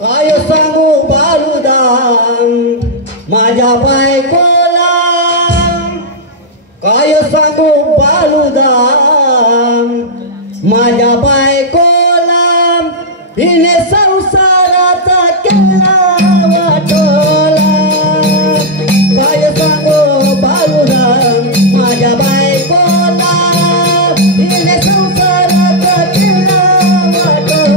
काय सांगू बारुदाम माझ्या बायकोला, काय सांगू बारुदाम माझ्या बायकोला, हिने संसाराचा केला वाटोला. काय सांगू बारुदाम माझ्या बायकोला, हिने संसाराचा केला वाटोला.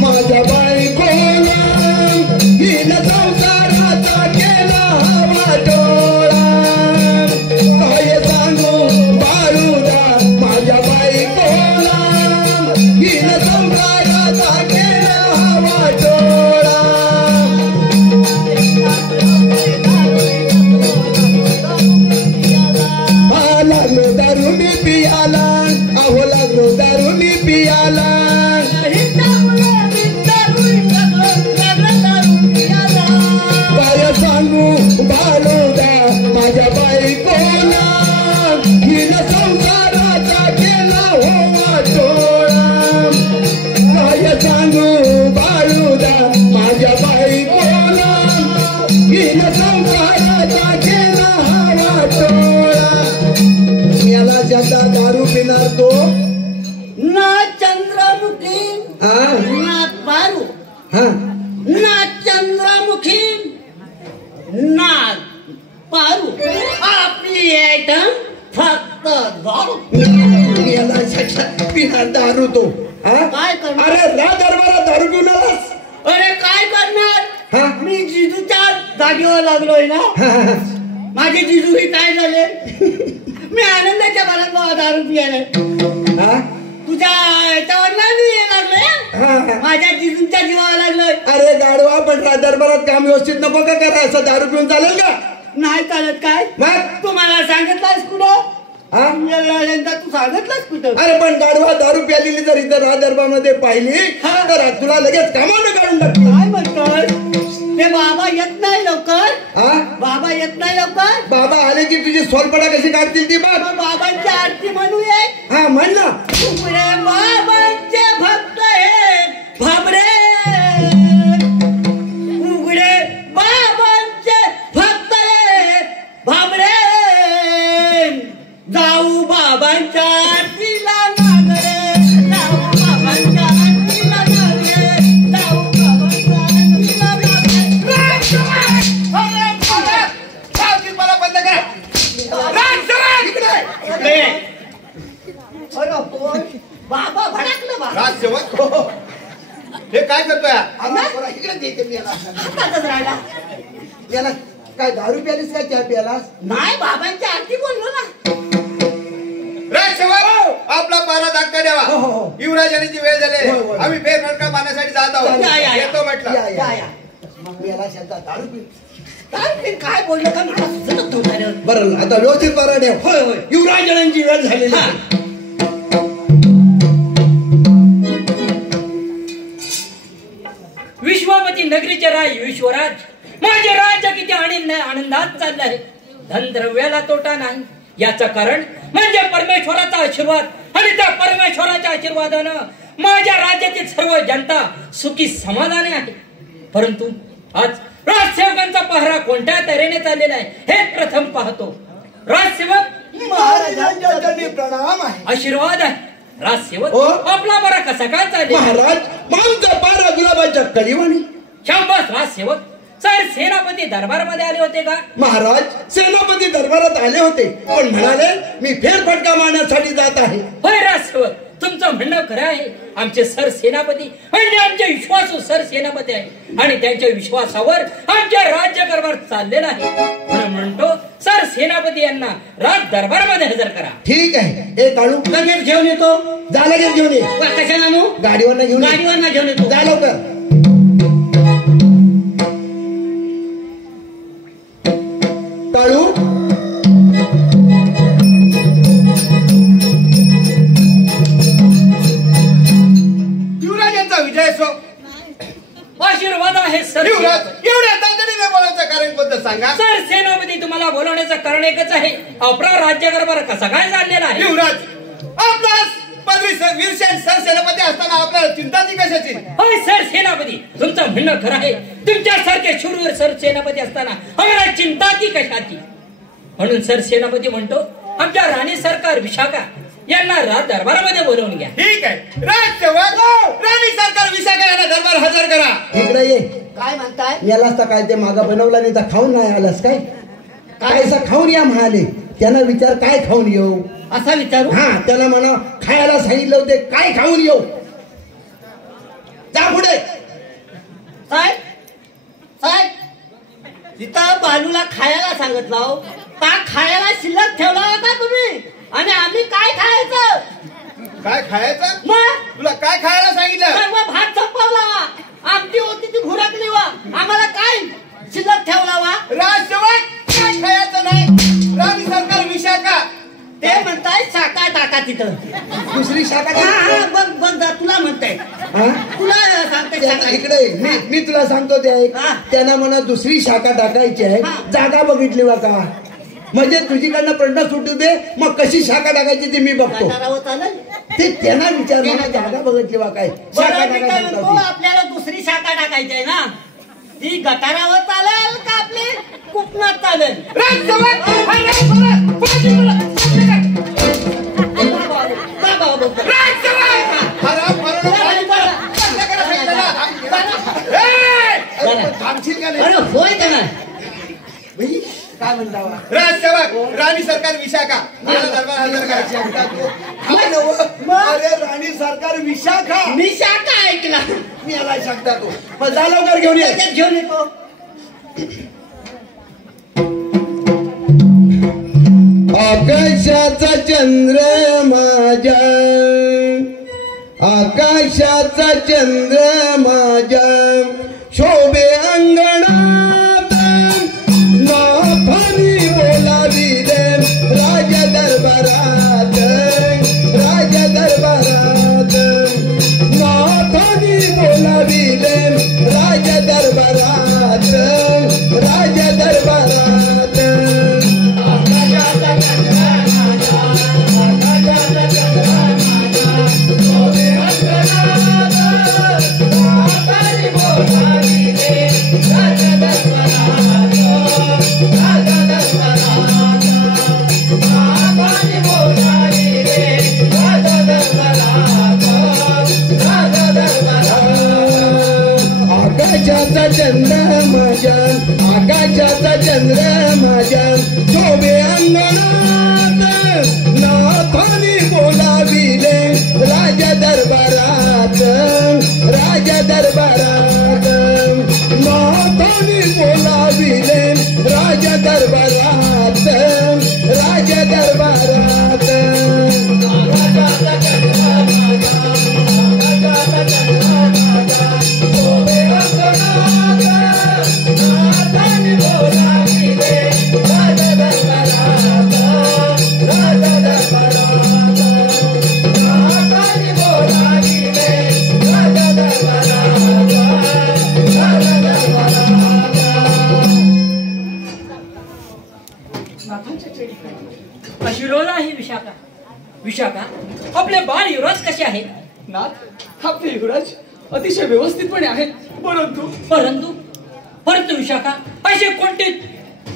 माझ्या बायकोला हिने संसाराचा केला वाटोळा. काय सांगू बाळूदा माझ्या बायकोला, हिने संसाराचा केला वाटोळा. लागलो दारुनी पियाला, अहो लागलो दारुनी पियाला. काय सांगू बाळूदा माझ्या बायकोला, हिने संसाराचा केला हो वाटोळा. काय सांगू बाळूदा माझ्या बायकोला, हिने संसाराचा केला हा वाटोळा. याला ज्याचा दारू पिणार तो ना चंद्रमुखी ना पारू, ना चंद्रमुखी ना पारू, आपली आयटम फक्त दारू. याला ज्याचा पिणार दारू तो काय करणार? अरे रा दरबारात दारू पिऊन आलास. अरे काय करणार, मी जिजूच्या जागेवर लागलोय ना. माझे जिजू ही काय झाले, मी आनंदाच्या भरात दारू पियाला. तुझ्या याच्यावर नाही लागलोय, माझ्या जिजूंच्या जीवावर लागलोय. अरे गाडवा पण रा दरबारात काम व्यवस्थित नको का करा, असं दारू पिऊन चालेल का? नाही चालत. काय मग तुम्हाला सांगितलंस कुठं, तू सांगितलंस कुठं? अरे पण गाडवा दारू प्यालेली जर इथं रा दरबारमध्ये पाहिली तर तुला लगेच कामानं काढून टाकली. काय म्हणतोय, ते बाबा येत नाही लवकर. बाबा येत नाही लवकर. बाबा आले की तुझी सोलपडा कशी काढतील ती बघ. बाबांची आरती म्हणू एक. म्हण ना. उघडे बाबांचे भक्त हे भाबरे, उघडे बाबांचे भक्त हे भाबरे, जाऊ बाबांच्या आरतीला नागरे, जाऊ बाबांच्या आरतीला नागरे, जाऊ बाबांच्या आरतीला नागरे. मला बंद करा. बाबा भडकलं बाबा. राजसेवक हे काय करतोय? इकडे देते मी याला. हातातच राहिला. याला काय दारू प्यालीस काय चहा प्यालास? नाही बाबांची आरती बोललो ना. राजसेवक आपला पारा दाखवा द्यावा. युवराज यांची वेळ झाली, आम्ही फेरफटका मारण्यासाठी जात आहोत. येतो म्हटलं. मी याला शब्दा दारू पी. काय बोललो का मला सुचत नव्हतं. बरं आता व्यवस्थित पारा द्या. होय होय. युवराजांची वेळ झालेली. विश्वापती नगरीचे राय विश्वराज, माझे राज्य किती आनंदात चालले आहे. धनद्रव्याला तोटा नाही. याचं कारण म्हणजे परमेश्वराचा आशीर्वाद, आणि त्या परमेश्वराच्या आशीर्वादानं माझ्या राज्यातील सर्व जनता सुखी समाधानी आहे. परंतु आज राजसेवकांचा पहरा कोणत्या तऱ्हेने चाललेला आहे हे प्रथम पाहतो. राजसेवक महाराजांच्या चरणी प्रणाम आहे. आशीर्वाद आहे. राजसेवक आपला बरा कसा काय चालेल? महाराज माझा पारा गुलाबाच्या कळीवाणी. शाबास राजसेवक. सर सेनापती दरबारमध्ये आले होते का? महाराज सेनापती दरबारात आले होते, पण म्हणाले मी फेरफटका मारण्यासाठी जात आहे. होय राजसेवक, तुमचं म्हणणं खरं आहे. आमचे सर सेनापती म्हणजे आमचे विश्वासू सर सेनापती आहे, आणि त्यांच्या विश्वासावर आमच्या राज्य कारभार चाललेला आहे. म्हणून म्हणतो सर सेनापती यांना राज दरबारमध्ये हजर करा. ठीक आहे. हे काळू लगेच घेऊन येतो. जा लगेच घेऊन ये. कशाला आणू? गाडीवर घेऊन ये. गाडीवर घेऊन येतो. जा लवकर. काळू युवराजांचा विजय असो. आशीर्वाद आहे सर. युवराज एवढ्या तातडीने बोलायचं कारण कोणतं सांगा. सर सेनापती तुम्हाला बोलवण्याचं कारण एकच आहे. आपला राज्य कारभार कसा काय चाललेला आहे? युवराज आपला चौधरी वीरसेन सरसेनापती असताना आपल्याला चिंता ती कशाची? होय सर सेनापती, तुमचं म्हणणं खरं आहे. तुमच्यासारखे शूरवीर सर सेनापती असताना आम्हाला चिंता ती कशाची? म्हणून सर सेनापती म्हणतो, आमच्या राणी सरकार विशाखा यांना दरबारामध्ये बोलवून घ्या. ठीक आहे. राजसेवक राणी सरकार विशाखा यांना दरबार हजर करा. इकडे ये. काय म्हणताय? यालाच तर काय ते मागा बनवला नाही तर खाऊन नाही आलास काय? काय असं खाऊन या म्हणाले. त्यांना विचार काय खाऊन येऊ असा विचारू. हा, त्याला म्हणा खायला सांगितलं होते काय खाऊन येऊ. जा पुढे. साहेब साहेब, तिथं बालूला खायला सांगितलं, ताक खायला शिल्लक ठेवला होता तुम्ही, आणि आम्ही काय खायचं? काय खायचं? मग तुला काय खायला सांगितलं? सर्व भात संपवला, आमटी होती ती भुरकली वा, आम्हाला काय शिल्लक ठेवला वा? राजसेवक काय खायचं नाही. राणी सरकार विशाखा ते म्हणताय शाखा टाका तिथं. दुसरी शाखा हा, टाक. हा, बघ बघ तुला म्हणताय, हा? तुला सांगते शाखा. इकडे मी तुला सांगतो ते ऐक. हा. त्यांना म्हणा दुसरी शाखा टाकायची आहे. हा. जागा बघितली वा का? म्हणजे तुझीकडनं प्रश्न सुटू दे, मग कशी शाखा टाकायची ती मी बघतो. गटारावर चालेल? ते त्यांना विचार म्हणा जागा बघितली वा काय शाखा बरं, मी काय टाकायची म्हणतो, होती. आपल्याला दुसरी शाखा टाकायची आहे ना, ती गटारावर चालेल का आपली कुपनात चालेल? राजसेवक का बाबा बोलतो? थांबशील का अरे नाही? होय का नाही? बाई, काय म्हणता वा? राजसेवक राणी सरकार विशाखा याला दरबार हजर करायची. हा नव. अरे राणी सरकार विशाखा. मी शाखा ऐकला, मी याला शकता तो. मग जा लवकर घेऊन ये. त्याच्यात घेऊन येतो. आकाशाचा चंद्र माझ्या, आकाशाचा चंद्र माझ्या शोभे अंगणात, नाथानी बोलाविले राज दरबारात, राज दरबारात, नाथानी बोलाविले राज दरबारात, राज दरबारात. आकाशाचा चंद्र माझ्या, आकाशाचा चंद्र माझ्या शोभे अंगणात, नाथानी बोलाविले राज दरबारात, राज दरबारात, नाथानी बोलाविले राज दरबारात, राज दरबारात. अशिरोला ही विशाखा. विशाखा, आपले बाळ युवराज कसे आहेत? नाथ, आपले युवराज अतिशय व्यवस्थितपणे आहेत, परंतु परंतु परंतु विशाखा, अशी कोणती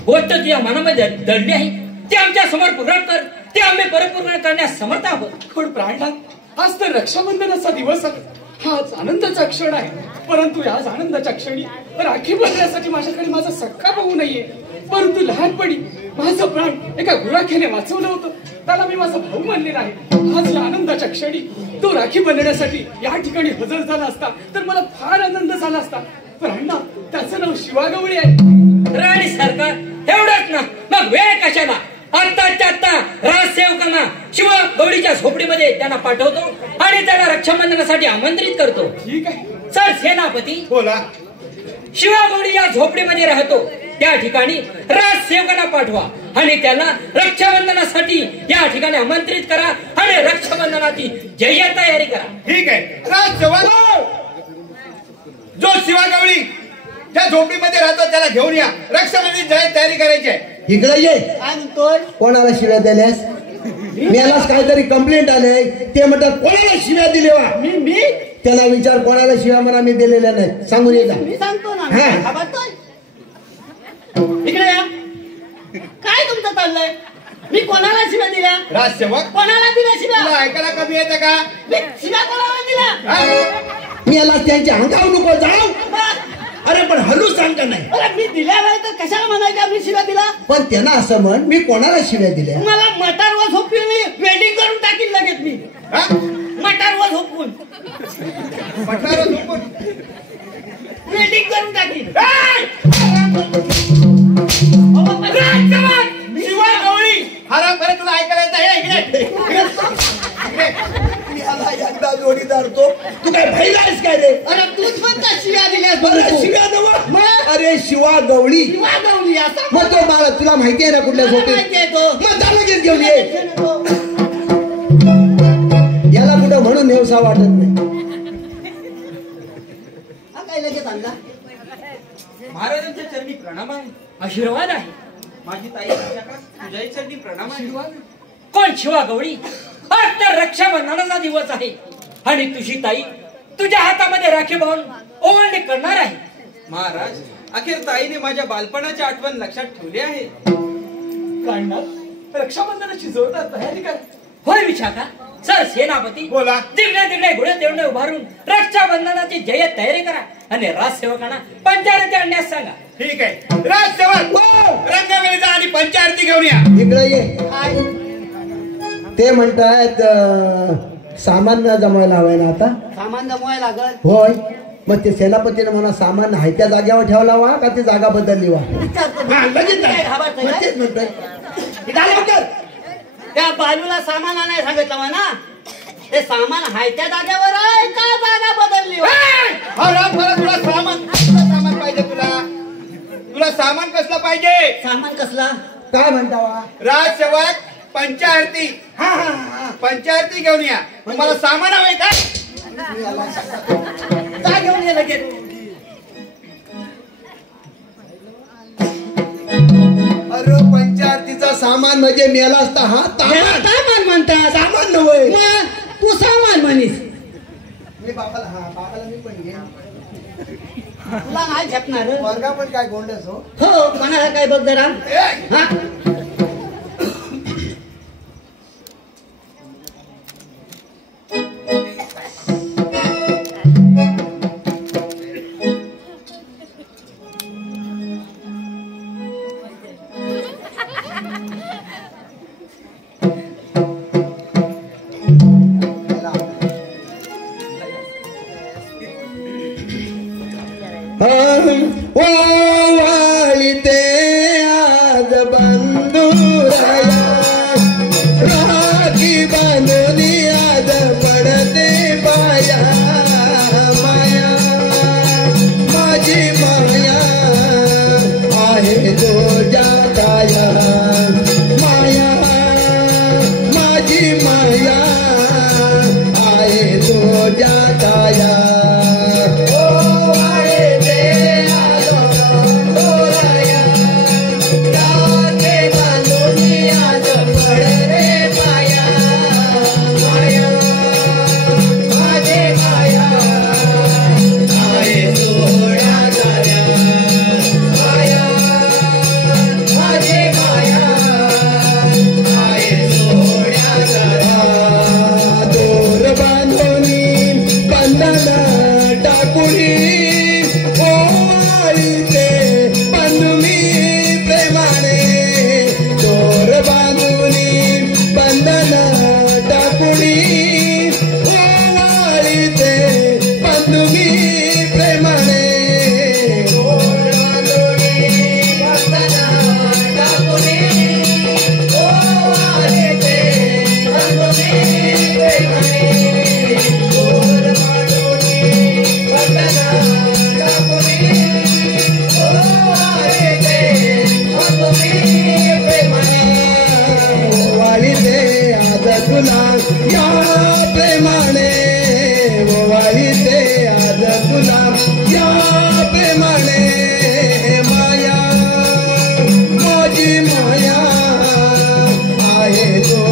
गोष्ट तुझ्या मनामध्ये दडली आहे ते आमच्या समोर पूर्ण कर. ते आम्ही परिपूर्ण करण्यास समर्थ आहोत. पण प्राणनाथ, आज तर रक्षाबंधनाचा दिवस आहे. हा आज आनंदाचा क्षण आहे, परंतु याच आनंदाच्या क्षणी राखी बांधण्यासाठी माझ्याकडे माझा सख्खा भाऊ नाहीये. परंतु लहानपणी माझं प्राण एका गुराख्याने वाचवलं होतं, त्याला मी माझा भाऊ मानलेला आहे. आज या आनंदाच्या क्षणी तो राखी बांधण्यासाठी या ठिकाणी हजर झाला असता तर मला फार आनंद झाला असता. प्राणनाथ, त्याचं नाव शिवागवळी आहे. राणी सरकार, एवढंच ना, मग वेळ कशाला? आत्ताच्या आत्ता राजसेवकांना शिवा गौडीच्या झोपडीमध्ये त्यांना पाठवतो आणि त्यांना रक्षाबंधनासाठी आमंत्रित करतो. ठीक आहे. सर सेनापती, बोला. शिवा गौडी या झोपडीमध्ये राहतो त्या ठिकाणी राजसेवकांना पाठवा आणि त्याला रक्षाबंधनासाठी या ठिकाणी आमंत्रित करा आणि रक्षाबंधनाची जय तयारी करा. ठीक आहे. राजसेवक जो शिवागवळी ज्या झोपडीमध्ये राहतो त्याला घेऊन या. रक्षाबंधनाची तयारी करायची आहे. इकडे ये. काय म्हणतोय? कोणाला शिव्या द्याल्यास? यालाच काहीतरी कंप्लेंट आलंय ते म्हणतात कोणाला शिव्या दिल्या वा मी त्याला विचार कोणाला शिव्या म्हणा मी दिलेल्या नाही सांगून ये मी सांगतो ना हा. घाबरतोय. इकडे या काय तुमचं चाललंय मी कोणाला शिव्या दिल्या राजसेवक कोणाला दिल्या शिव्या तुला ऐकायला कमी येतं का मी शिव्या कोणाला दिल्या हा? मी याला त्यांच्या अंगावर नको जाऊ अरे पण हलू सांग का नाही अरे मी दिल्या नाही तर कशाला म्हणायच्या मी शिव्या दिला पण त्यांना असं म्हण मी कोणाला शिव्या दिल्या मला मटारवर झोपून मी वेल्डिंग करून टाकीन लगेच मी हा? मटारवर झोपून पठारावर झोपून वेल्डिंग करून टाकीन शिवाय गवळी हराम करे तुला ऐकायला येतं हे इकडे एकदा जोडीदार तो तू काय भैला आहेस काय रे अरे तूच म्हणता शिव्या दिल्यास बरं बरं शिव्या नवा अरे शिवा गवळी वागवली आता मग तो बाळा तुला माहिती आहे ना कुठल्या मला झोपेत माहिती आहे तो मग जा लगेच घेऊन ये याला कुठं म्हणून नेवसा वाटत नाही हा काय लगेच आणला महाराजांच्या चरणी प्रणाम आहे आशीर्वाद आहे माझी ताई तुझ्या चरणी प्रणाम आहे कोण शिवा गवळी आज तर रक्षाबंधनाचा दिवस आहे आणि तुझी ताई तुझ्या हातामध्ये राखी बांधून ओवाळणी करणार आहे. महाराज अखेर ताईने माझ्या बालपणाची आठवण लक्षात ठेवली आहे. काढणार रक्षाबंधनाची जोरदार तयारी कर. होय विशाखा सर सेनापती बोला. जिकडे तिकडे घोडे तेवढे उभारून रक्षाबंधनाची जय्यत तयारी करा आणि राजसेवकांना पंचारती आणण्यास सांगा. ठीक आहे राजसेवक रंगवेळीचा आणि पंचारती घेऊन या इकडे ये ते म्हणतायत सामान जमायला हवंय ना आता सामान जमवायला लागल होय मग ते सेनापतीने म्हणा सामान आहे त्या जागेवर ठेवला वा का ती जागा बदलली वा विचारतो हा, लगेच काय नाही. घाबरतोय मग काय? तेच म्हणतोय. झालं लवकर. त्या बालूला सामान आणायला सांगितलं म्हणा ते सामान हाय त्या जागेवर आहे का जागा बदलली हराम खरं तुला सामान कसलं सामान पाहिजे तुला सामान कसलं पाहिजे सामान कसला काय म्हणता वा राजसेवक पंचारती हा हा हा पंचारती घेऊन या तुम्हाला सामान हवंय का जा घेऊन ये लगेच अरे पंचायतीचा सामान म्हणजे मेला असता हा तामान सामान म्हणतात सामान नव्हे मग तू सामान म्हणीस मी बाबाला मी पण घे तुला नाही झेपणार वर्गा पण काय गोंडस हो हो कोणाला काय बघ जरा हा ओ वाळीते आज बंधुराया राखी बांधली आज पडते बाया माया माझी माया आहे तुझ्या काया माया माझी माया आहे तुझ्या काया माया आहे तो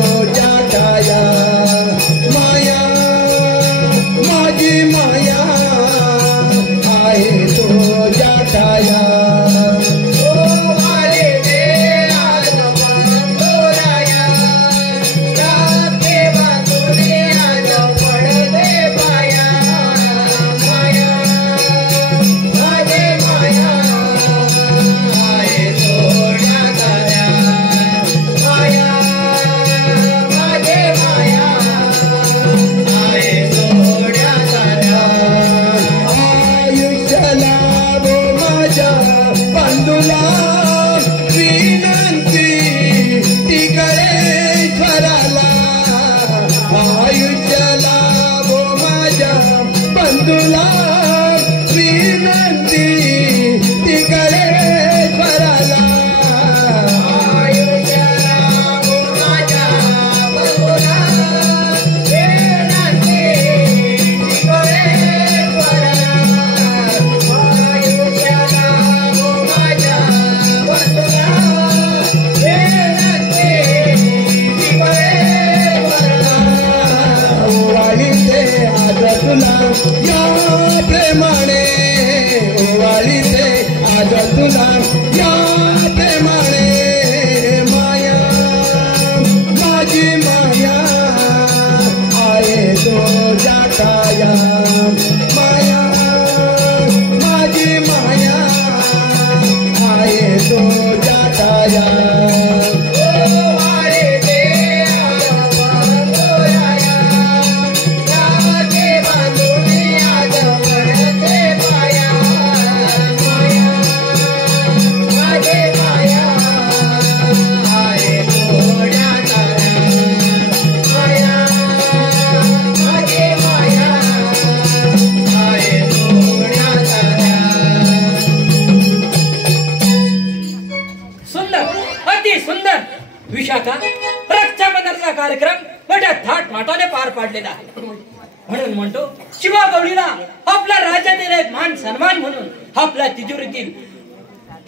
अति सुंदर विशाखा रक्षाबंधनाचा कार्यक्रम मोठ्या थाटमाटाने पार पाडलेला आहे. म्हणून म्हणतो शिवा गौरीला आपल्या राज्यातील एक मान सन्मान म्हणून आपल्या तिजोरीतील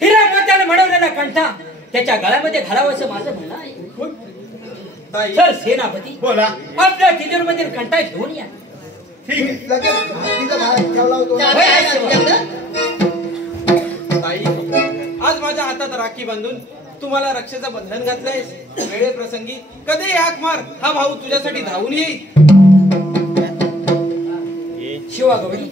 हिरा मोत्याने बनवलेला कंठा त्याच्या गळ्यामध्ये घालावं असं माझं म्हणणं आहे. सर सेनापती बोला. आपल्या तिजोरीमधील कंठा घेऊन या. ठीक आहे. लगेच तिचा भाग ठेवला होतो. ताई, आज माझ्या हातात राखी बांधून तुम्हाला रक्षेचं बंधन घातलंयस. वेळे प्रसंगी कधी हाक मार, हा भाऊ तुझ्यासाठी धावून येईल. शिवा गवळी,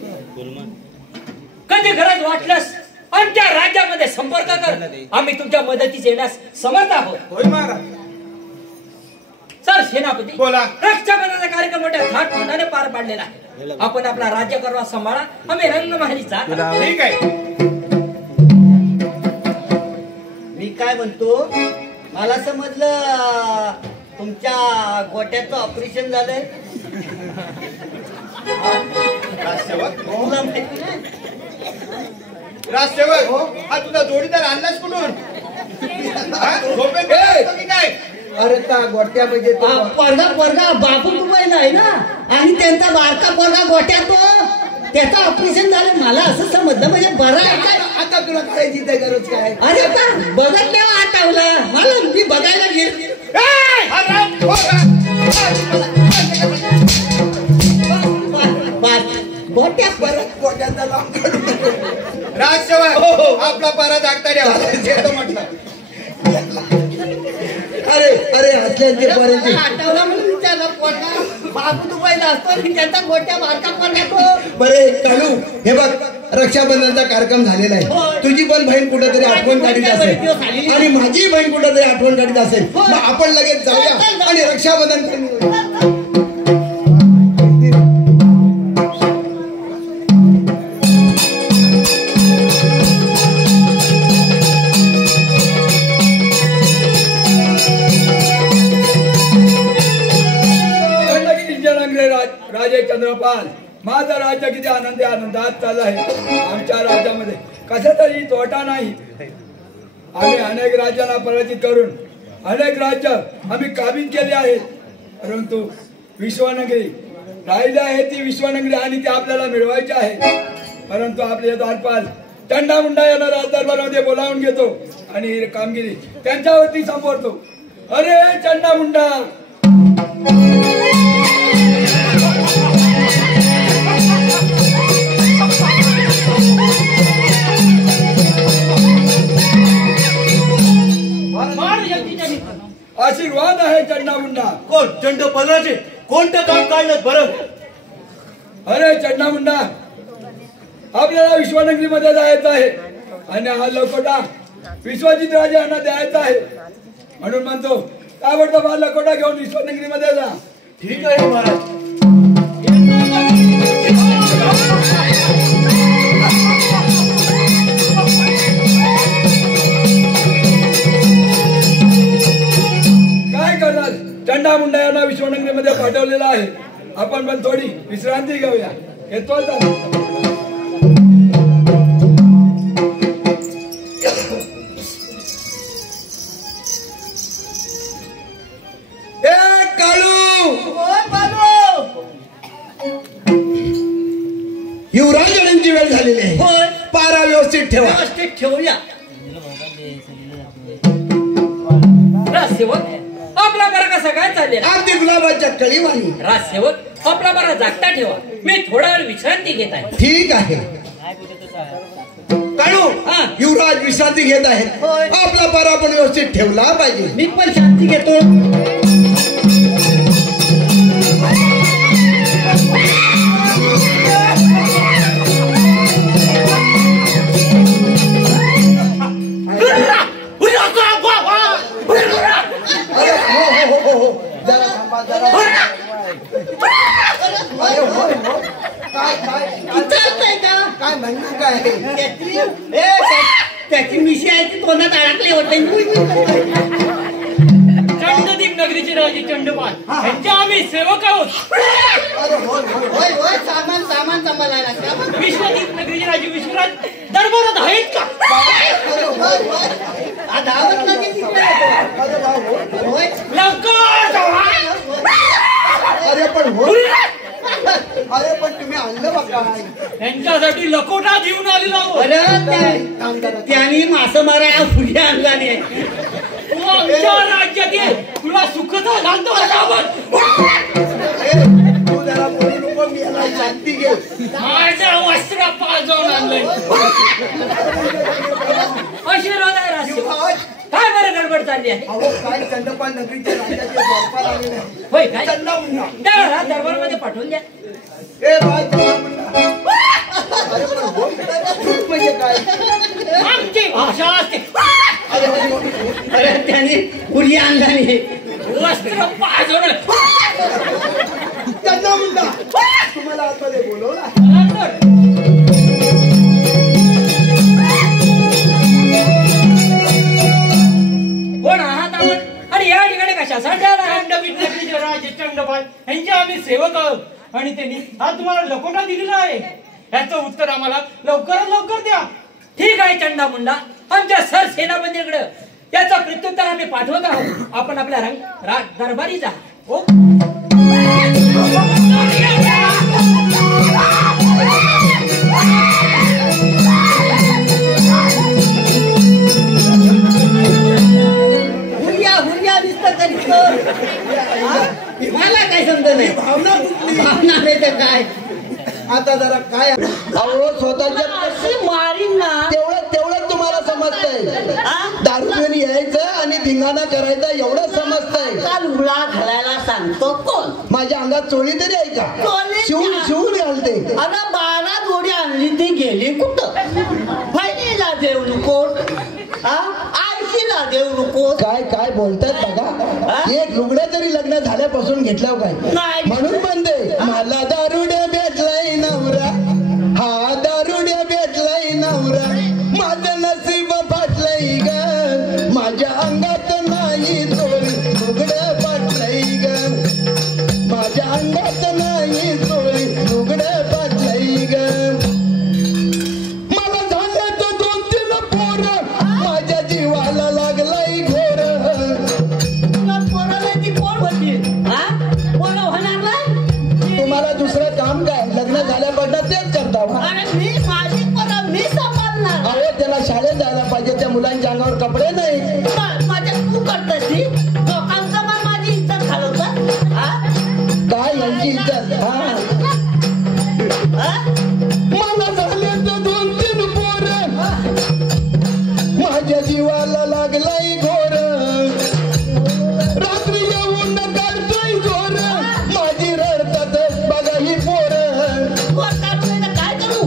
कधी गरज वाटल्यास आमच्या राज्यामध्ये संपर्क कर. आम्ही तुमच्या मदतीस येण्यास समर्थ आहोत. होय महाराज. सर सेनापती बोला. रक्षाबंधनाचा कार्यक्रम मोठ्या थाटमाटाने पार पाडलेला आहे. आपण आपला राज्यकारभार सांभाळा. आम्ही रंगमहाली जात आहोत. ठीक आहे. मी काय म्हणतो, मला समजलं तुमच्या गोट्याचं ऑपरेशन झालंय. राजसेवक तुला माहिती नाही? राजसेवक हा तुझा जोडीदार आणलास कुठून? हा? झोपेत बसतो की काय? अरे का गोट्या म्हणजे तो पोरगा बापू दुबईला आहे ना, आणि त्यांचा बारका पोरगा गोट्या तो त्याचं ऑपरेशन झालं. मला असं समजलं म्हणजे बरं आहे काय. आता तुला करायची ते गरज काय? अरे आता बघत नाही आठवलं मला, मी बघायला गेले. गोट्या परत गोट्याचा लांब काढू नको. राजसेवक आपला पारा जागता द्यावा. येतो म्हटलं. अरे अरे हसल्यांचे पर्यंत आठवला म्हणून विचारलं. पोरगा बापू दुबईला असतो आणि त्यांचा गोट्या बारका पोरगा तो. बरे कालू, हे बघ रक्षाबंधनचा कार्यक्रम झालेला आहे. तुझी पण बहीण कुठेतरी आठवण काढीत असेल आणि माझी बहीण कुठेतरी आठवण काढीत असेल. मग आपण लगेच जाऊया आणि रक्षाबंधन करूया. राजे चंद्रपाल, माझं राज्य किती आनंदी आनंदात चाललं आहे. आमच्या राज्यामध्ये कशा तरी तोटा नाही. आम्ही अनेक राज्यांना पराजित करून अनेक राज्य आम्ही काबीज केले आहेत. परंतु विश्वनगरी राहिली आहे ती विश्वनगरी आणि ती आपल्याला मिळवायची आहे. परंतु आपले द्वारपाल चंडामुंडा यांना राजदरबारामध्ये बोलावून घेतो आणि ही कामगिरी त्यांच्यावरती संपवतो. अरे चंडामुंडा, आशीर्वाद आहे चंडामुंडा. कोण चंड पलराचे कोणतं काम काढलं बरं? अरे चंडामुंडा, आपल्याला विश्वनगरीमध्ये जायचं आहे आणि हा लकोटा विश्वजित राजे यांना द्यायचा आहे. म्हणून म्हणतो ताबडतोब हा लकोटा घेऊन विश्वनगरीमध्ये जा. ठीक आहे महाराज. काय करणार, चंडामुंडा यांना विश्वनगरीमध्ये पाठवलेला आहे. आपण पण थोडी विश्रांती घेऊया. येतो युवराजांची वेळ झालेली आहे. होय. पारा व्यवस्थित ठेवा. व्यवस्थित ठेवूया. राजसेवक आपला बरा कसा काय चाललेला? अगदी गुलाबाच्या कळीवाणी. राजसेवक आपला बरा जागता ठेवा. मी थोडा वेळ विश्रांती घेत आहे. ठीक आहे काळू. युवराज विश्रांती घेत आहेत. होय. आपला पारा आपण व्यवस्थित ठेवला पाहिजे. मी पण शांती घेतो. काय म्हणणं काय? त्याची मिशी आहे ती तोंडात अडकली होते. चंडदीप नगरीचे राजे चंडपाल यांचे आम्ही सेवक आहोत. सामान सामान सांभाळायला. विश्वदीप नगरीचे राजे विश्वराज दरबारात आहेत का? धावत लगेच होय. लवकर अरे पण हो, अरे पण तुम्ही आणलं बघा. त्यांच्यासाठी लकोटा घेऊन आलेलो आहोत. बरं त्यांनी मासे मारायला पुढे आणला नाही. तू आमच्या राज्यात ये, तुला सुखचा घालतो बरोबर. तू जरा बोलू नको, मी याला शांती घे. माझं वस्त्र पाजवून आणलंय. आशीर्वाद आहे राजसेवक. काय बरं गडबड चालली आहे? अहो काय चंडपाल नगरीच्या राजाचे द्वारपाल आलेले आहे. होय काय? चंडामुंडा. त्या दरबारमध्ये पाठवून द्या. ए बाय चंडामुंडा. अरे पण हो, म्हणजे काय? आमची भाषा असते. अरे त्यांनी पुढे आणला नाही. वस्त्र पाजवणं. चंडामुंडा तुम्हाला आतमध्ये बोलवला. कोण आहात आपण आणि या ठिकाणी कशासाठी आला? चंडपाल यांचे आम्ही सेवक आहोत आणि त्यांनी हा तुम्हाला लकोटा दिलेला आहे. याचं उत्तर आम्हाला लवकरात लवकर द्या. ठीक आहे चंडा मुंडा, आमच्या सर सेनापतीकडे याचं प्रत्युत्तर आम्ही पाठवत आहोत. आपण आपल्या दरबारी जा. हो हुरिया दिसत तरी मला काय समजत नाही. भावना कुठली? भावना नाही तर काय. आता जरा काय अहो स्वतःच्या अशी मारीन ना. तेवढं तुम्हाला समजतंय. दारू पिऊन यायचं आणि धिंगाणा करायचा एवढं समजतंय. काल उळा घालायला सांगतो कोण? माझ्या अंगात चोळी तरी आहे का? चोळी शिवून घालते. अगं 12 जोडी आणली ती गेली कुठं? बहिणीला देऊ नको, आईशीला देऊ नको. काय बोलतात बघा. एक लुगडं तरी लग्न झाल्यापासून घेतलं काय? नाही. म्हणून म्हणते मला दारुड्या भेटलाय नवरा, हा दारुड्या भेटलाय नवरा, माझं नसीब फाटलंय ग, माझ्या अंगात नाही चोळी, लुगडं फाटलंय ग, माझ्या अंगात नाही चोळी, लुगडं फाटलंय ग. मला झालं तर 2-3 पोरं, माझ्या जीवाला लागलाय घोर. तुला पोराला ती कोण होती? पोरं होणार नाही? तुम्हाला दुसरं काम काय? लग्न झाल्यापासून तेच करता. अरे मी माझी पोरं मी सांभाळणार. अहो त्याला शाळेत जायला पाहिजे, त्या मुलांच्या अंगावर कपडे नाही. माझ्या तू करतेस ती लोकांचं मग माझी इज्जत घालवतात. काय यांची इज्जत? मला झाले तर 2-3 पोरं, माझ्या जीवाला लागलाय घोर, रात्री येऊन काढतोय जोर, माझी रडतात बघा ही पोरं. काय करू?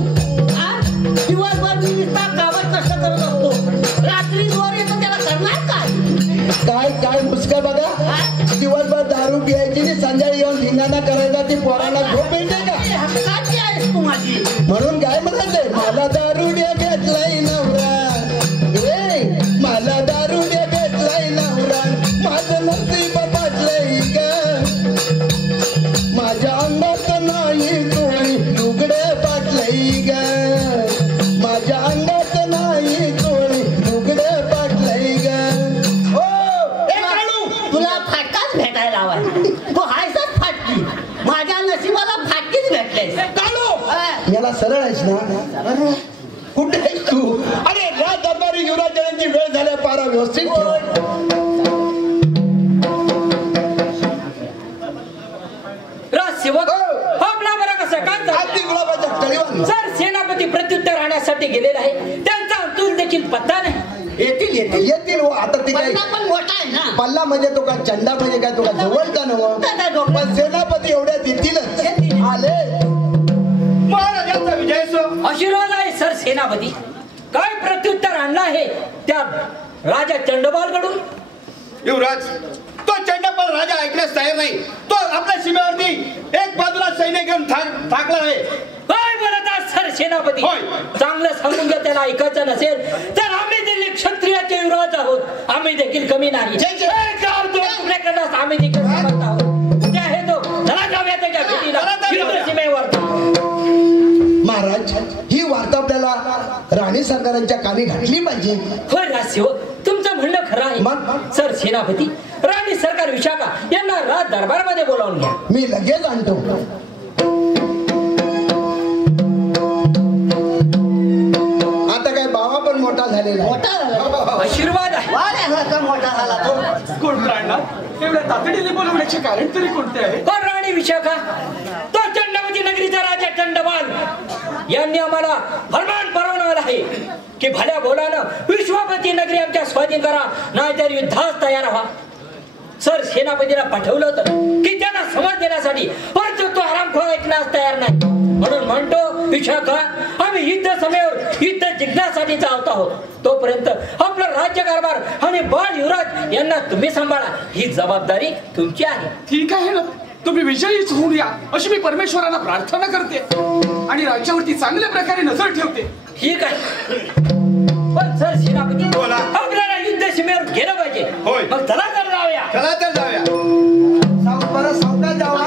दिवसभर मी गावात कष्ट करत असतो, रात्री जोर येतो त्याला करणार काय मुस्का बघा. दिवसभर दारू पियायची आणि संध्याकाळी येऊन धिंगाणा करायचा, ती पोराला झोप मिळते का? हक्काची आहेस तू माझी. म्हणून काय म्हणायचंय? मला दारुड्या भेटलाय नवरा, मला दारुड्या भेटलाय नवरा, माझं नसीब फाटलंय ग, माझ्या अंगात नाही चोळी, लुगडं फाटलंय ग, माझ्या अंगात नाही चोळी, लुगडं फाटलंय ग. तुला फाटकाच भेटायला हवाय. तू हायसाच फाटकी. माझ्या नशिबाला फाटकीच भेटले. याला सरळ आहेस ना? कुठे आहेस तू? अरे राज दरबारी युवराजांची वेळ झाल्या, पारा व्यवस्थित ठेव. राजसेवक आपला बरा कसा काय अगदी गुलाबाच्या कळीवर. सर सेनापती प्रत्युत्तर आणण्यासाठी गेलेला आहे, त्यांचा अंतून देखील पत्ता नाही. येतील हो. आता ते काय पण मोठा आहे ना. पल्ला म्हणजे तो का चंडा म्हणजे काय, तो का जवळचा नव. पण सेनापती एवढ्यात येतीलच. आले. महाराजांचा विजय असो. आशीर्वाद आहे सर सेनापती. काय प्रत्युत्तर आणलं आहे त्या राजा चंडपालकडून? युवराज, तो चंडपाल राजा ऐकण्यास तयार नाही. तो आपल्या सीमेवरती एक बाजूला सैन्य घेऊन थाकला आहे. काय बोलतात सर सेनापती? होय. चांगलं सांगून जर त्याला ऐकायचं नसेल तर आम्ही देखील क्षत्रियाचे युवराज आहोत, आम्ही देखील कमी नाही. आम्ही देखील समर्थ आहोत. उद्या आहे तो चला जाऊया त्याच्या भेटीला सीमेवरती. महाराज, ही वार्ता आपल्याला राणी सरकारांच्या कानी घातली पाहिजे. होय राजसेवक, तुमचं म्हणणं खरं आहे. मग? सर सेनापती राणी सरकार विशाखा यांना राज दरबारमध्ये बोलावून घ्या. मी लगेच आणतो. आता काय बाबा पण मोठा झालेला आहे. मोठा झाला, आशीर्वाद आहे. वाऱ्यासारखा मोठा झाला तो. कोण राणा एवढ्या तातडीने बोलवण्याचे कारण तरी कोणते आहे? कोण राणी विशाखा? तो चंडवती नगरीचा राजा चंडबाल यांनी आम्हाला फरमान परवानवलं आहे की भल्या बोलानं विश्वापती नगरी आमच्या स्वाधीन करा, नाहीतर युद्धास तयार व्हा. सर सेनापतीला पाठवलं होतं की त्यांना समज देण्यासाठी, परंतु तो हरामखोर ऐकण्यास तयार नाही. म्हणून म्हणतो विशाखा, आम्ही युद्ध समयावर युद्ध जिंकण्यासाठी जात आहोत. तोपर्यंत आपलं राज्यकारभार आणि बाळ युवराज यांना तुम्ही सांभाळा. ही जबाबदारी तुमची आहे. ठीक आहे ना, तुम्ही विजयीच होऊन या अशी मी परमेश्वराला प्रार्थना करते आणि राज्यावरती चांगल्या प्रकारे नजर ठेवते. ठीक आहे. पण सर सेनापती, बोला. आपल्याला युद्ध सीमेवर गेलं पाहिजे. होय. मग चला तर जाऊया. चला तर जाऊया. बरं सावकाश जावा.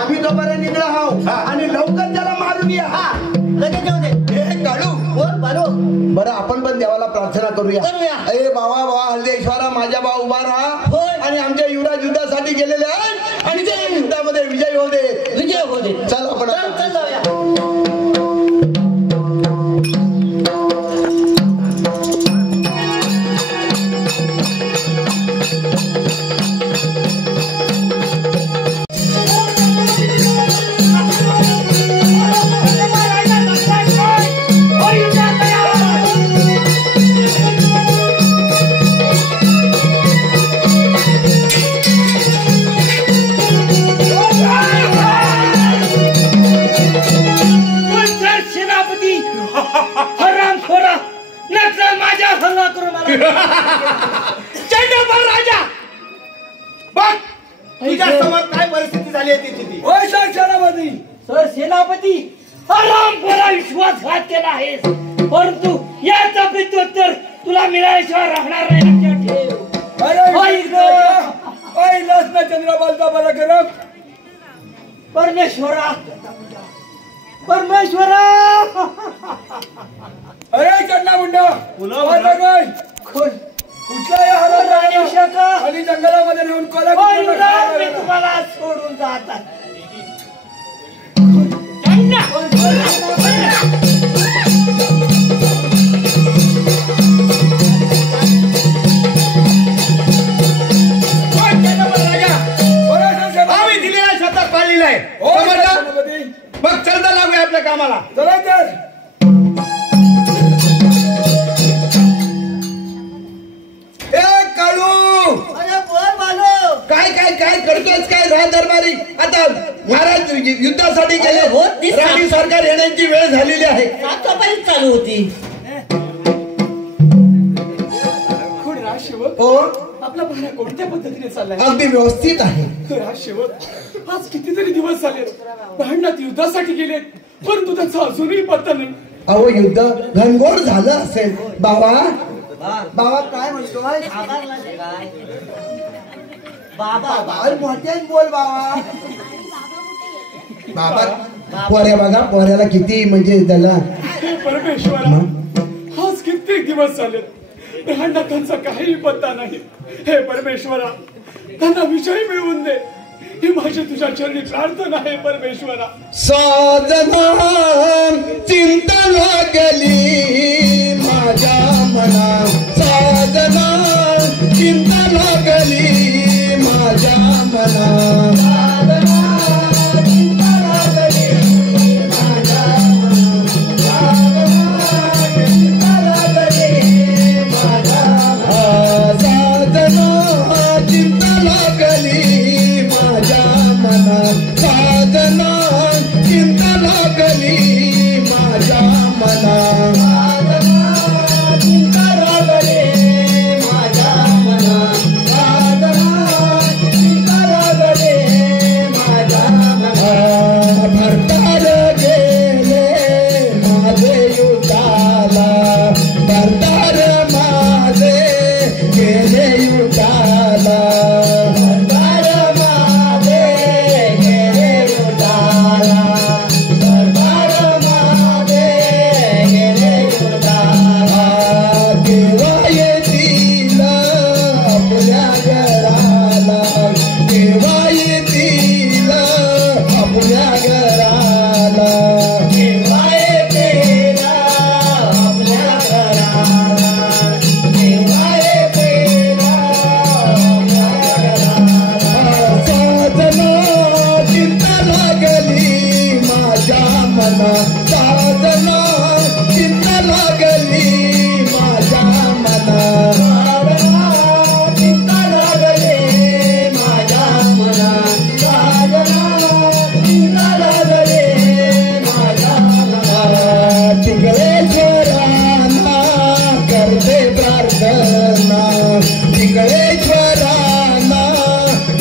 आम्ही तो बरं निघलो आहोत आणि लवकर त्याला मारून या. लगेच जाऊ दे. हे काढू. बोल बालो. बरं आपण पण देवाला प्रार्थना करूया. करूया. अरे बाबा बाबा हल्देश्वरा, माझ्या बा उभा राहा. होय. आणि आमच्या युवराज युद्धासाठी गेलेले आहेत आणि त्या युद्धामध्ये विजय होऊ दे. विजय होऊ दे. चल आपण चल जाऊया. राजा बघ तुझ्या समोर काय परिस्थिती झाली आहे तिची. होय सर सेनापती. सर सेनापती, हरामखोरा विश्वासघात केला आहेस, परंतु याचा प्रत्युत्तर तुला मिळाल्याशिवाय राहणार नाही. लक्षात ठेव. अरे ओय लसना चंद्रपालचा पराक्रम. परमेश्वरा, परमेश्वरा. अरे चंदा मुंडा कुठला या विशाखा आणि जंगलामध्ये नेऊन मी तुम्हाला सोडून जात आहे. आम्ही दिलेला शतक पाळलेला आहे. मग चलता लागूया आपल्या कामाला. चला तर. काय काय काय करतोस काय राज दरबारी? आता महाराज युद्धासाठी गेले, राणी सरकार येण्याची वेळ झालेली आहे. चालू होती. कोण राजसेवक? हो आपला भाडा कोणत्या पद्धतीने चाललाय? अगदी व्यवस्थित आहे. राजसेवक, आज कितीतरी दिवस झाले भांडणात युद्धासाठी गेले, परंतु त्याचा अजूनही पत्ता नाही. अहो युद्ध घनघोर झालं असेल. बाबा बाबा काय म्हणतो? बाबा मोठ्याच बोल बाबा. बाबा पोऱ्या बघा, पोऱ्याला किती म्हणजे त्याला. परमेश्वरा, आज कित्येक दिवस झाले भांडणात त्यांचा काही पत्ता नाही. हे परमेश्वरा, त्यांना विजय मिळवून दे ही माझी तुझ्या चरणी प्रार्थना आहे. परमेश्वरा, साजना चिंता लागली माझ्या मना, साजना चिंता लागली माझ्या मना.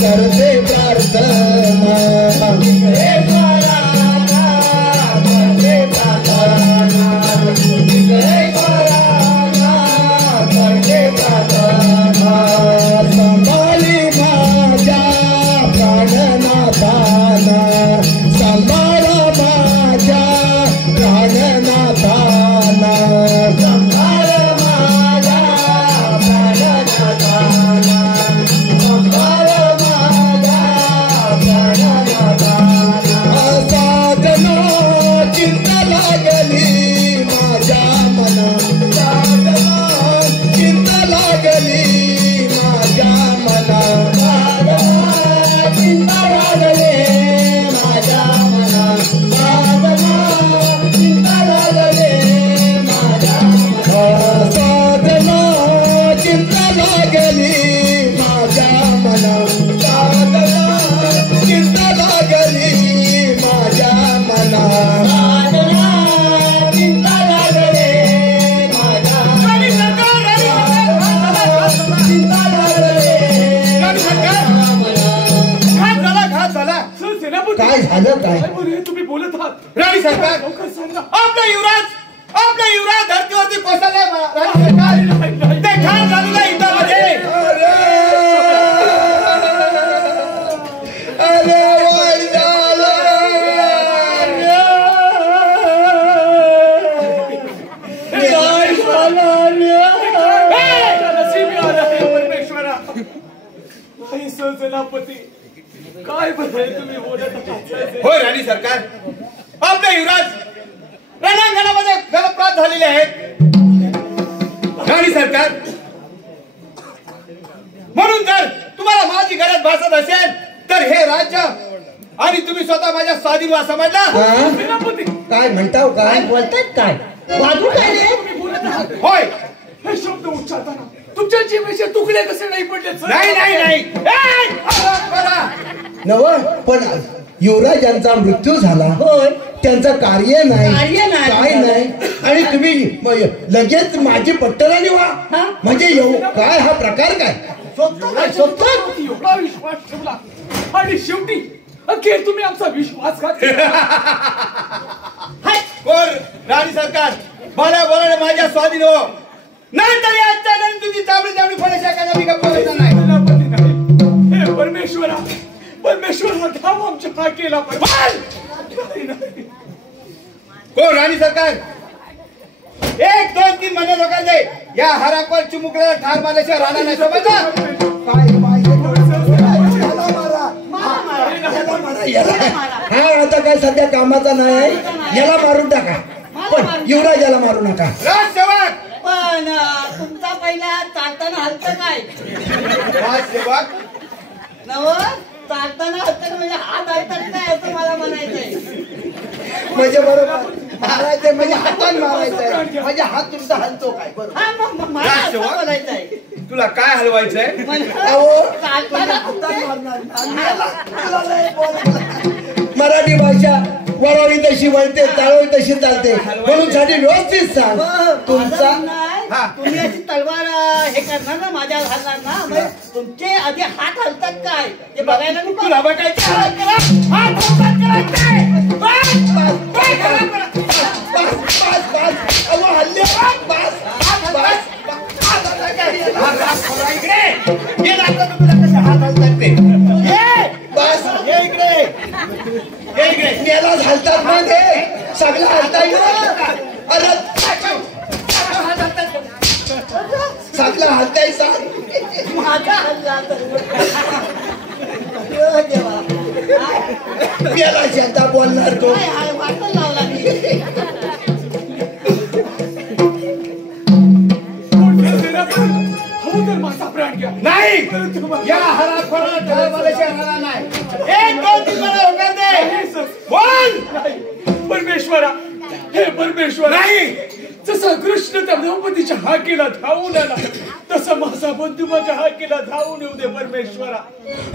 करते प्रार्थना संभाळी माझ्या प्राणनाथाना संभाळ माझ्या प्राणनाथाना संभाळ माझ्या प्राणनाथाना संभाळ माझ्या प्राणनाथाना साधना चिंत लागली माझ्या मना साधना चिंत लागली माझ्या मना चिंत लागले माझ्या मना साधना चिंत लागले माझ्या साधना चिंत लागली माझ्या मना साधना चिंत लागली माझ्या मना साधना चिंत लागले माझ्या काय झालं काय तुम्ही बोलत आहात राणी सरकार लवकर सांगा. आपला युवराज धरतीवरती कोसळलाय राणी सरकार ते ठार झालेलं आहे युद्धामध्ये अरे वाईट झालं नसीबी आलं आहे परमेश्वरा. नाही सजनापती काय बरं तुम्ही बोलत आहात होय राणी सरकार आपले युवराज रणांगणामध्ये गलप्रात झालेले आहेत राणी सरकार. म्हणून जर तुम्हाला माझी गरज भासत असेल तर हे राज्य आणि तुम्ही स्वतः माझ्या स्वाधीन व्हा समजला. सेनापती काय म्हणताव काय बोलतात काय बाजू काय रे तुम्ही बोलत आहात होय हे शब्द उच्चारताना तुमच्या जीवेचे तुकडे कसे नाही पडले नाही नव पण युवराजांचा मृत्यू झाला होय त्यांचं कार्य नाही कार्य नाही. काय नाही आणि तुम्ही लगेच माझी पट्टराणी व्हा हा? म्हणजे काय हा प्रकार काय एवढा विश्वास ठेवला आणि शेवटी अखेर तुम्ही आमचा विश्वासघात केला. कोण राणी सरकार मला बोलायला माझ्या स्वाधीन हो नाही तरी आजच्या दिवशी तुझी चाबडी फळाच्या एखादा मी गप्प बसणार नाही. सेनापती नाही हे परमेश्वरा धाम आमच्या हा केला पाहिजे. कोण राणी सरकार 1 2 3 महिने लोकांचे या हराकवर चिमुकल्याला ठार मारल्याशिवाय राहणार नाही समजला. हा आता काय सध्या कामाचा नाही याला मारून टाका पण युवराजाला मारू नका. राजसेवक पण तुमचा पहिला चालताना हलत काय राजसेवक नव चालताना हलत म्हणजे हात हलतात काय असं मला म्हणायचंय. म्हणजे बरोबर मारायचंय म्हणजे हाताने मारायचंय म्हणजे हात तुमचा हलतो काय बरोबर. हा मग मला असं राजसेवक? बोलायचंय. तुला काय हलवायचंय चालताना मराठी भाषा वळवली तशी वळते चालवली तशी चालते म्हणून साठी व्यवस्थित सांग तुमचा हा. तुम्ही अशी तलवार हे करणार ना माझ्या घालणार ना मग तुमचे आधी हात हलतात काय ते बघायला नको. तुला बघायचं इकडे ये ना आता तुला कसे हात हलतात ते बस ये इकडे मेला घालतात म्हणजे सगळं हलता अरे सगळं हलताय सांग माझा हल्ला तर देवा मेला शब्दा बोलणार तो काय हाय वाटण लावला मी. हो तर माझा प्राण घ्या. नाही या हराफरा ठार मारल्याशिवाय राहणार नाही. 1 2 3 मला होकार दे बोल. नाही परमेश्वरा हे परमेश्वरा नाही जसा कृष्ण त्या द्रौपदीच्या हाकेला धावून आला तसा माझा बंधू माझ्या हाकेला धावून येऊ दे परमेश्वरा.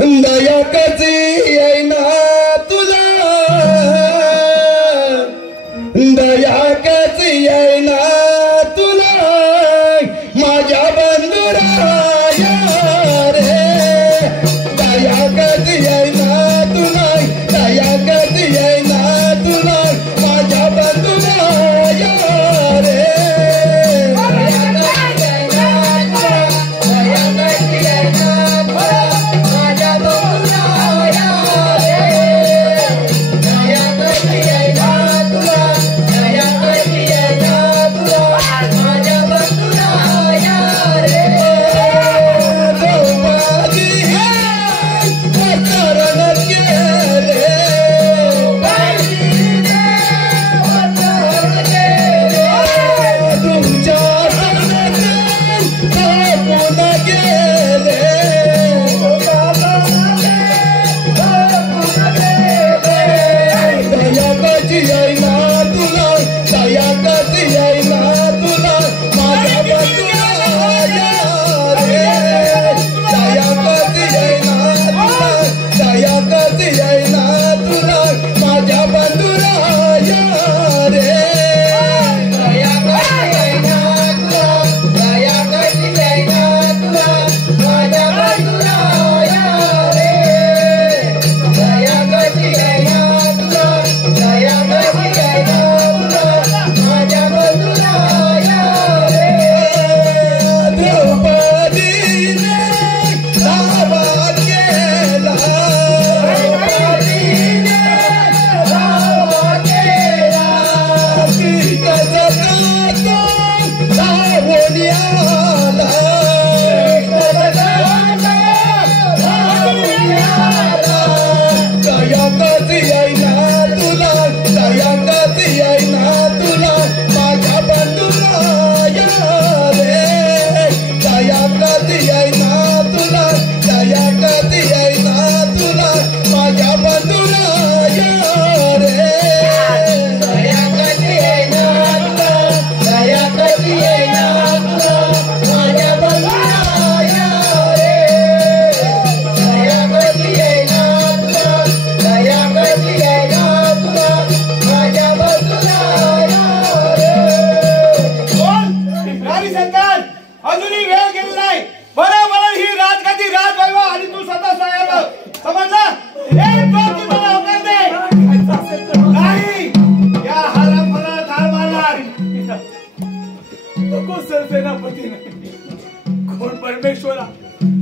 दया कशी येईना तुला दया कशी येईना तुला माझ्या बंधुराया रे दया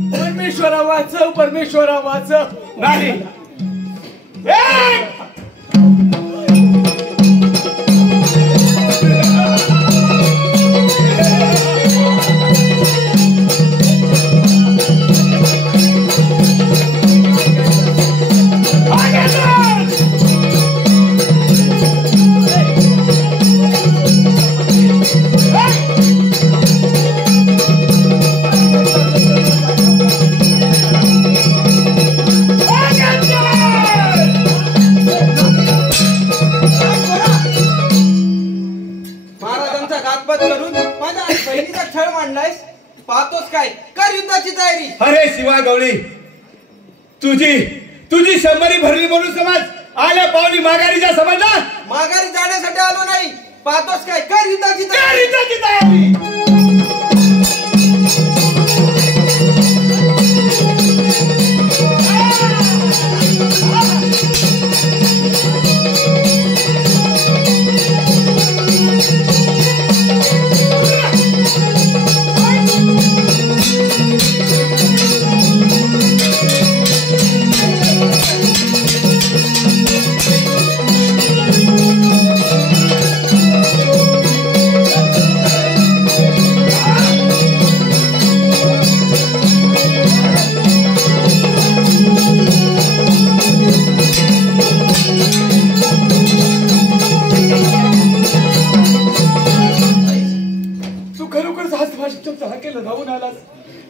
परमेश्वरा वाचव, परमेश्वरा वाचव. नाही पाहतोस काय कर युद्धाची तयारी. अरे शिवा गवळी, तुझी शंभरी भरली म्हणून समज आल्या पावली माघारीच्या समजला. माघारी जाण्यासाठी आलो नाही. पाहतोस काय कर युद्धाची तयारी.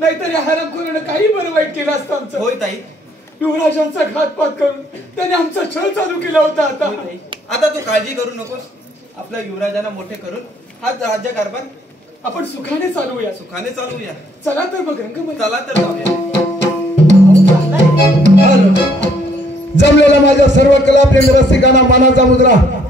नाहीतर या हरामखोरानं काही बरं वाईट केलं असतं आमचं. होय ताई, युवराजांचा घातपात करून त्याने आमचा छळ चालू केला होता. आता तू काळजी करू नकोस. आपल्या युवराजांना मोठे करून हा राज्यकारभार आपण सुखाने चालवूया. चला तर मग रंगमंच चला तर जाऊया. जमलेला माझ्या सर्व कलाप्रेमी रसिकांना मानाचा मुद्रा.